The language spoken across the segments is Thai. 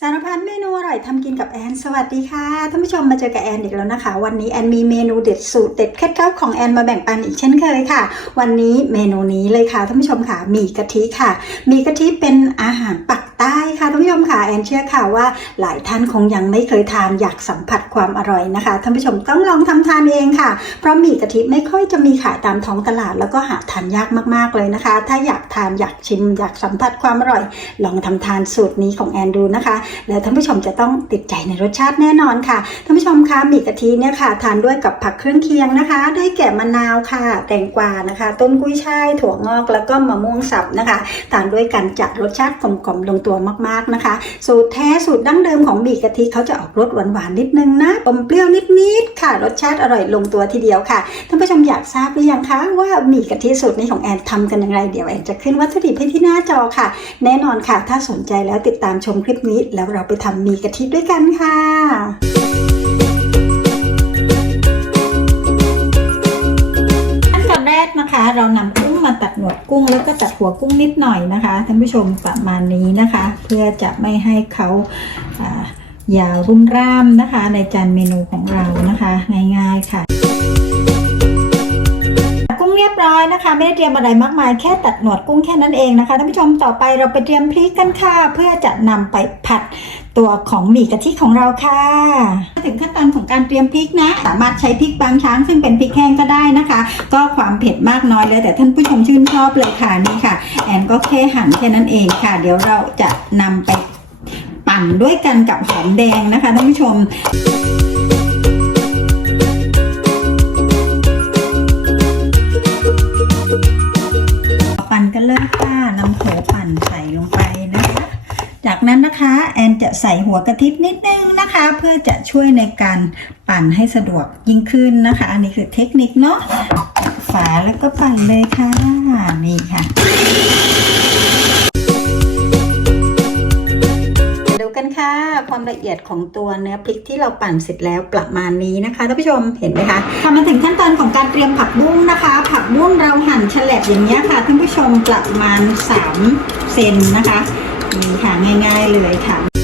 สารพัดเมนูอร่อยทำกินกับแอน สวัสดีค่ะท่านผู้ชมมาเจอกับแอนอีกแล้วนะคะ วันนี้แอนมีเมนูเด็ดสูตรเด็ดเคล็ดลับของแอนมาแบ่งปันอีกเช่นเคยค่ะ วันนี้เมนูนี้เลยค่ะท่านผู้ชมค่ะมีกะทิค่ะ มีกะทิเป็นอาหารปักใต้ค่ะท่านผู้ชมค่ะแอนเชื่อค่ะว่าหลายท่านคงยังไม่เคยทานอยากสัมผัสความอร่อยนะคะท่านผู้ชมต้องลองทำทานเองค่ะ เพราะหมี่กะทิไม่ค่อยจะมีขายตามท้องตลาด แล้วก็หาทานยากมากๆเลยนะคะ ถ้าอยากทานอยากชิม อยากสัมผัสความอร่อย ลองทำทานสูตรนี้ของแอนดูนะคะ แล้วท่านผู้ชมจะต้องติดใจในรสชาติแน่นอนค่ะท่านผู้ชมคะหมี่กะทิเนี่ยค่ะ ทานด้วยกับผักเครื่องเคียงนะคะ ได้แก่มะนาวค่ะ แตงกวานะคะ ต้นกุ้ยช่ายถั่วงอกแล้วก็มะม่วงสับนะคะทานด้วยกันจัดรสชาติกลมๆลงตัวมากๆนะคะ สูตรแท้สูตรดั้งเดิมของหมี่กะทิเขาจะออกรสหวานๆนิดนึงนะอมเปรี้ยวนิดๆค่ะ รสชาติอร่อยลงตัวทีเดียวค่ะท่านผู้ชมอยากทราบหรือยังคะว่าหมี่กะทิสูตรนี้ของแอนทำกันอย่างไรเดี๋ยวแอนจะขึ้นวัตถุดิบให้ที่หน้าจอค่ะ แน่นอนค่ะ ถ้าสนใจแล้วติดตามชมคลิปนี้ แล้วเราไปทำหมี่กะทิด้วยกันค่ะขั้นตอนแรกนะคะเรานำ มาตัดหนวดกุ้งแล้วก็ตัดหัวกุ้งนิดหน่อยนะคะท่านผู้ชมประมาณนี้นะคะ เพื่อจะไม่ให้เขาอ่ายาวรุ่มร่ามนะคะ ในจานเมนูของเรานะคะ ง่ายๆค่ะ รียบร้อยนะคะ ไม่ได้เตรียมอะไรมากมายแค่ตัดหนวดกุ้งแค่นั้นเองนะคะท่านผู้ชมต่อไปเราไปเตรียมพริกกันค่ะ เพื่อจะนำไปผัดตัวของหมี่กะทิของเราค่ะ ถึงขั้นตอนของการเตรียมพริกนะ สามารถใช้พริกบางช้างซึ่งเป็นพริกแห้งก็ได้นะคะ ก็ความเผ็ดมากน้อยเลยแต่ท่านผู้ชมชื่นชอบเลยค่ะนี่ค่ะ แอนก็แค่หั่นแค่นั้นเองค่ะ เดี๋ยวเราจะนำไปปั่นด้วยกันกับหอมแดงนะคะท่านผู้ชม ส่หัวกะทินิดนึงนะคะ เพื่อจะช่วยในการปั่นให้สะดวกยิ่งขึ้นนะคะ อันนี้คือเทคนิคเนาะฝาแล้วก็ปั่นเลยค่ะนี่ค่ะ ดูกันค่ะ ความละเอียดของตัวเนื้อพริกที่เราปั่นเสร็จแล้วประมาณนี้นะคะท่านผู้ชมเห็นไหมคะทำมาถึงขั้นตอนของการเตรียมผักบุ้งนะคะ ผักบุ้งเราหั่นแฉลบอย่างนี้ค่ะท่านผู้ชมประมาณ3เซนนะคะนี่ค่ะง่าย ๆ เลยค่ะ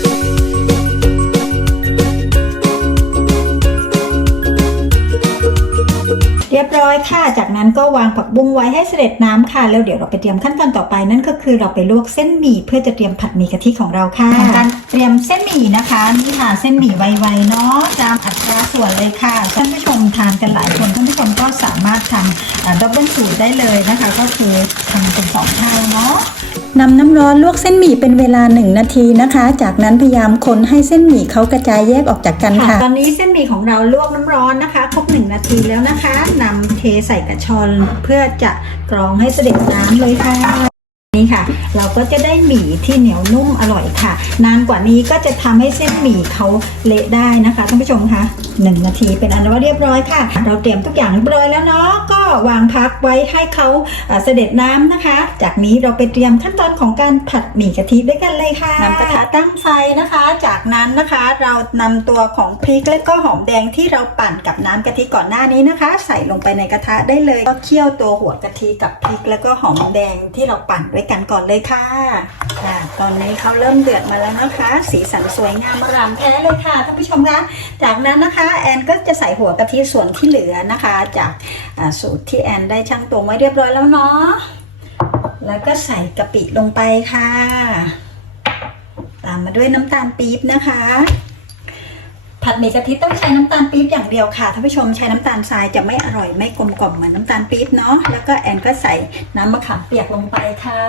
อยค่ะ จากนั้นก็วางผักบุ้งไว้ให้เสด็จน้ำค่ะ แล้วเดี๋ยวเราไปเตรียมขั้นตอนต่อไปนั่นก็คือเราไปลวกเส้นหมี่เพื่อจะเตรียมผัดหมี่กะทิของเราค่ะการเตรียมเส้นหมี่นะคะนี่ค่ะเส้นหมี่ไวๆเนาะตามอัตรา ส่วนเลยค่ะท่านผู้ชมทานกันหลายคนท่านผู้ชมก็สามารถทำดับเบิลสูตรได้เลยนะคะ ก็คือทำเป็นสองเท่าเนาะนำน้ำร้อนลวกเส้นหมี่เป็นเวลา 1 นาทีนะคะ จากนั้นพยายามคนให้เส้นหมี่เขากระจายแยกออกจากกันค่ะ ตอนนี้เส้นหมี่ของเราลวกน้ำร้อนนะคะครบ1นาทีแล้วนะคะนำเทใส่กระชอนเพื่อจะกรองให้เสด็จน้ำเลยค่ะ นี่ค่ะ เราก็จะได้หมี่ที่เหนียวนุ่มอร่อยค่ะ นานกว่านี้ก็จะทำให้เส้นหมี่เขาเละได้นะคะท่านผู้ชมคะหนึ่งนาทีเป็นอันว่าเรียบร้อยค่ะ เราเตรียมทุกอย่างเรียบร้อยแล้วเนาะก็วางพักไว้ให้เขาเอ่อเสด็จน้ำนะคะ จากนี้เราไปเตรียมขั้นตอนของการผัดหมี่กะทิด้วยกันเลยค่ะนำกระทะตั้งไฟนะคะ จากนั้นนะคะเรานำตัวของพริกและก็หอมแดงที่เราปั่นกับน้ำกะทิก่อนหน้านี้นะคะ ใส่ลงไปในกระทะได้เลย ก็เคี่ยวตัวหัวกะทิกับพริกแล้วก็หอมแดงที่เราปั่นด้วยกันก่อนเลยค่ะอ่าตอนนี้เขาเริ่มเดือดมาแล้วนะคะ สีสันสวยงามมารามแท้เลยค่ะท่านผู้ชมคะ จากนั้นนะคะแอนก็จะใส่หัวกะทิส่วนที่เหลือนะคะ จากสูตรที่แอนได้ช่างตวงไว้เรียบร้อยแล้วเนาะ แล้วก็ใส่กะปิลงไปค่ะ ตามมาด้วยน้ำตาลปี๊บนะคะ ผัดหมี่กะทิต้องใช้น้ำตาลปี๊บอย่างเดียวค่ะท่านผู้ชมใช้น้ำตาลทรายจะไม่อร่อยไม่กลมกล่อมเหมือนน้ำตาลปี๊บเนาะแล้วก็แอนก็ใส่น้ำมะขามเปียกลงไปค่ะ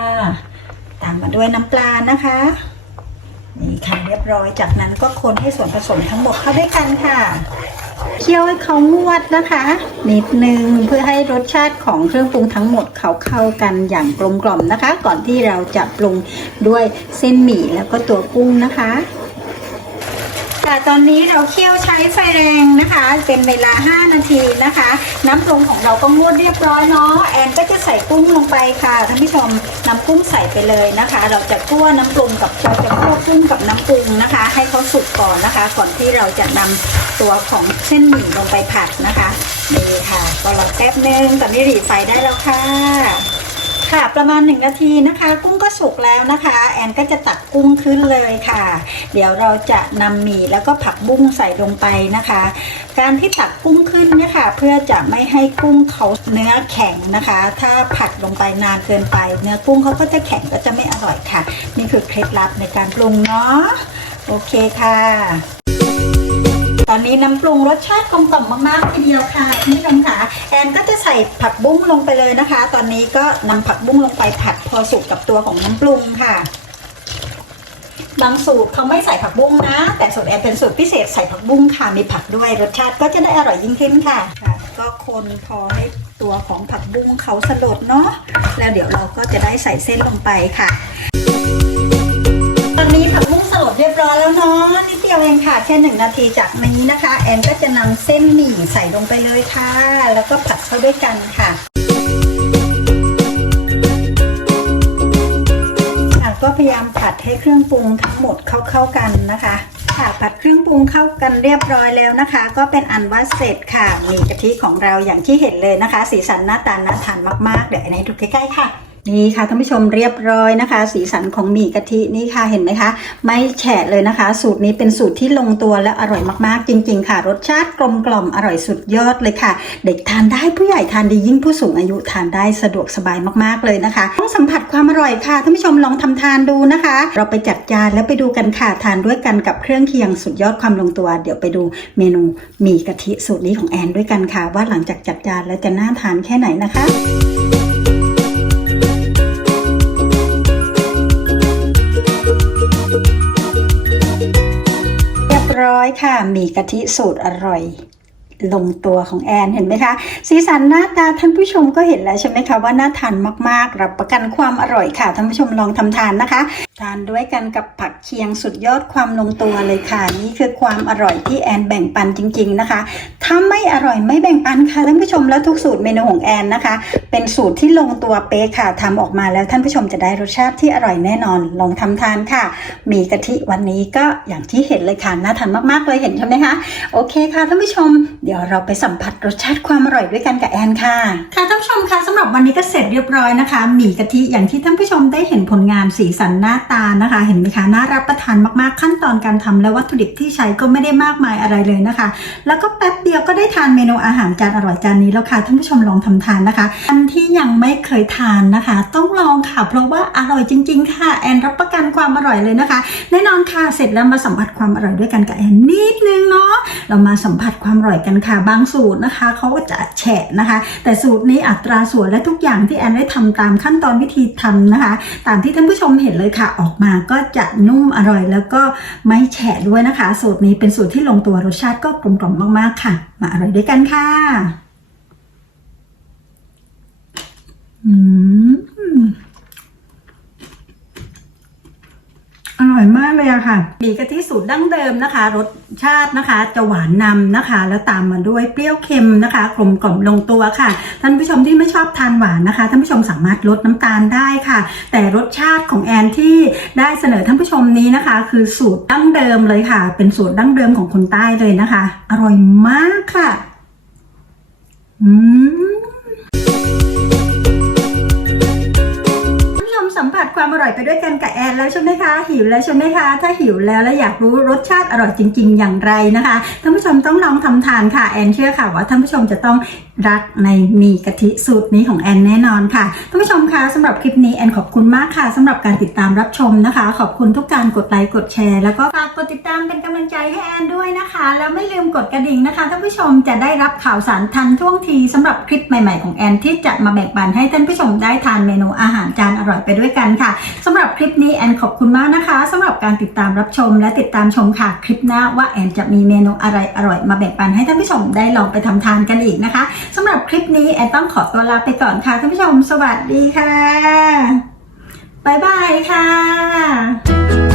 ตามมาด้วยน้ำปลานะคะนี่ค่ะเรียบร้อยจากนั้นก็คนให้ส่วนผสมทั้งหมดเข้าด้วยกันค่ะ เคี่ยวให้เขางวดนะคะ นิดนึงเพื่อให้รสชาติของเครื่องปรุงทั้งหมดเขาเข้ากันอย่างกลมกล่อมนะคะ ก่อนที่เราจะปรุงด้วยเส้นหมี่แล้วก็ตัวกุ้งนะคะ ค่ะตอนนี้เราเคี่ยวใช้ไฟแรงนะคะ เป็นเวลา 5 นาทีนะคะ น้ำปรุงของเราก็งวดเรียบร้อยเนาะแอนก็จะใส่กุ้งลงไปค่ะท่านผู้ชมน้ำกุ้งใส่ไปเลยนะคะ เราจะคั่วน้ำปรุงกับเราจะคั่วกุ้งกับน้ำปรุงนะคะ ให้เขาสุกก่อนนะคะ ก่อนที่เราจะนำตัวของเส้นหมี่ลงไปผัดนะคะนี่ค่ะก็รอแป๊บนึงตอนนี้หรีไฟได้แล้วค่ะ ค่ะ ประมาณหนึ่งนาทีนะคะ กุ้งก็สุกแล้วนะคะ แอนก็จะตักกุ้งขึ้นเลยค่ะ เดี๋ยวเราจะนำหมี่แล้วก็ผักบุ้งใส่ลงไปนะคะ การที่ตักกุ้งขึ้นเนี่ยค่ะ เพื่อจะไม่ให้กุ้งเขาเนื้อแข็งนะคะ ถ้าผัดลงไปนานเกินไป เนื้อกุ้งเขาก็จะแข็งก็จะไม่อร่อยค่ะ นี่คือเคล็ดลับในการปรุงเนาะโอเคค่ะ ตอนนี้น้ำปรุงรสชาติกลมกล่อมมากๆทีเดียวค่ะคุณผู้ชมค่ะแอนก็จะใส่ผักบุ้งลงไปเลยนะคะ ตอนนี้ก็นำผักบุ้งลงไปผัดพอสุกกับตัวของน้ำปรุงค่ะบางสูตรเขาไม่ใส่ผักบุ้งนะ แต่สูตรแอนเป็นสูตรพิเศษใส่ผักบุ้งค่ะมีผักด้วยรสชาติก็จะได้อร่อยยิ่งขึ้นค่ะค่ะก็คนพอให้ตัวของผักบุ้งเขาสลดเนาะแล้วเดี๋ยวเราก็จะได้ใส่เส้นลงไปค่ะ ตอนนี้ผัก ค่หนึ่งนาทีจากนี้นะคะ แอนก็จะนำเส้นหมี่ใส่ลงไปเลยค่ะ แล้วก็ผัดเข้าด้วยกันค่ะก็พยายามผัดให้เครื่องปรุงทั้งหมดเข้าเข้าๆกันนะคะ ค่ะผัดเครื่องปรุงเข้ากันเรียบร้อยแล้วนะคะ ก็เป็นอันว่าเสร็จค่ะมีกะทิของเราอย่างที่เห็นเลยนะคะ สีสันหน้าตาน่าทานมากๆ เดี๋ยวแอนให้ดูใกล้ๆค่ะ นี่ค่ะท่านผู้ชมเรียบร้อยนะคะ สีสันของหมี่กะทินี่ค่ะเห็นไหมคะ ไม่แฉะเลยนะคะ สูตรนี้เป็นสูตรที่ลงตัวและอร่อยมากๆ จริง ๆ ค่ะ รสชาติกลมกล่อมอร่อยสุดยอดเลยค่ะ เด็กทานได้ผู้ใหญ่ทานดียิ่งผู้สูงอายุทานได้สะดวกสบายมากๆเลยนะคะ ต้องสัมผัสความอร่อยค่ะท่านผู้ชมลองทำทานดูนะคะ เราไปจัดจานแล้วไปดูกันค่ะทานด้วยกันกับเครื่องเคียงสุดยอดความลงตัว เดี๋ยวไปดูเมนูหมี่กะทิสูตรนี้ของแอนด้วยกันค่ะ ว่าหลังจากจัดจานแล้วจะน่าทานแค่ไหนนะคะ ค่ะมีกะทิสูตรอร่อย ลงตัวของแอนเห็นไหมคะ สีสันหน้าตาท่านผู้ชมก็เห็นแล้วใช่ไหมคะว่าน่าทานมากๆ รับประกันความอร่อยค่ะท่านผู้ชมลองทำทานนะคะทานด้วยกันกับผักเคียงสุดยอดความลงตัวเลยค่ะ นี่คือความอร่อยที่แอนแบ่งปันจริง ๆนะคะ ถ้าไม่อร่อยไม่แบ่งปันค่ะท่านผู้ชมแล้วทุกสูตรเมนูของแอนนะคะ เป็นสูตรที่ลงตัวเป๊ะค่ะทำออกมาแล้วท่านผู้ชมจะได้รสชาติที่อร่อยแน่นอนลองทำทานค่ะ มีกะทิวันนี้ก็อย่างที่เห็นเลยค่ะน่าทานมากๆเลยเห็นใช่ไหมคะโอเคค่ะท่านผู้ชม เดี๋ยวเราไปสัมผัสรสชาติความอร่อยด้วยกันกับแอนค่ะค่ะท่านผู้ชมคะสำหรับวันนี้ก็เสร็จเรียบร้อยนะคะหมี่กะทิอย่างที่ท่านผู้ชมได้เห็นผลงานสีสันน้าตานะคะ เห็นไหมคะน่ารับประทานมากๆขั้นตอนการทำและวัตถุดิบที่ใช้ก็ไม่ได้มากมายอะไรเลยนะคะ แล้วก็แป๊บเดียวก็ได้ทานเมนูอาหารจานอร่อยจานนี้แล้วค่ะท่านผู้ชมลองทำทานนะคะอันที่ยังไม่เคยทานนะคะ ต้องลองค่ะ เพราะว่าอร่อยจริง ๆ ค่ะแอนรับประกันความอร่อยเลยนะคะ แน่นอนค่ะเสร็จแล้วมาสัมผัสความอร่อยด้วยกันกับแอนนิดนึงเนาะเรามาสัมผัสความอร่อยกันค่ะ บางสูตรนะคะเขาก็จะแฉะนะคะ แต่สูตรนี้อัตราส่วนและทุกอย่างที่แอนได้ทำตามขั้นตอนวิธีทำนะคะ ตามที่ท่านผู้ชมเห็นเลยค่ะออกมาก็จะนุ่มอร่อยแล้วก็ไม่แฉะด้วยนะคะ สูตรนี้เป็นสูตรที่ลงตัวรสชาติก็กลมกล่อมมากๆค่ะ มาอร่อยด้วยกันค่ะอืมอร่อยมากเลยอะค่ะบีกะทิสูตรดั้งเดิมนะคะรส ชาตินะคะจะหวานนำนะคะ แล้วตามมาด้วยเปรี้ยวเค็มนะคะกลมกล่อมลงตัวค่ะ ท่านผู้ชมที่ไม่ชอบทานหวานนะคะท่านผู้ชมสามารถลดน้ำตาลได้ค่ะ แต่รสชาติของแอนที่ได้เสนอท่านผู้ชมนี้นะคะ คือสูตรดั้งเดิมเลยค่ะ เป็นสูตรดั้งเดิมของคนใต้เลยนะคะ อร่อยมากค่ะ อืม ผัสความอร่อยไปด้วยกันกับแอนแล้วใช่ไหมคะ หิวแล้วใช่ไหมคะ ถ้าหิวแล้วและอยากรู้รสชาติอร่อยจริง ๆ อย่างไรนะคะท่านผู้ชมต้องลองทำทานค่ะแอนเชื่อค่ะว่าท่านผู้ชมจะต้องรักในมีกะทิสูตรนี้ของแอนแน่นอนค่ะท่านผู้ชมคะสำหรับคลิปนี้แอนขอบคุณมากค่ะสำหรับการติดตามรับชมนะคะ ขอบคุณทุกการกดไลค์กดแชร์แล้วก็ฝากกดติดตามเป็นกำลังใจให้แอนด้วยนะคะ แล้วไม่ลืมกดกระดิ่งนะคะท่านผู้ชมจะได้รับข่าวสารทันท่วงทีสำหรับคลิปใหม่ๆของแอนที่จะมาแบ่งปันให้ท่านผู้ชมได้ทานเมนูอาหารจานอร่อยไปด้วยกันค่ะสำหรับคลิปนี้แอนขอบคุณมากนะคะสำหรับการติดตามรับชมและติดตามชมค่ะคลิปหน้าว่าแอนจะมีเมนูอะไรอร่อยมาแบ่งปันให้ท่านผู้ชมได้ลองไปทำทานกันอีกนะคะสำหรับคลิปนี้แอนต้องขอตัวลาไปก่อนค่ะท่านผู้ชม สวัสดีค่ะบ๊ายบายค่ะ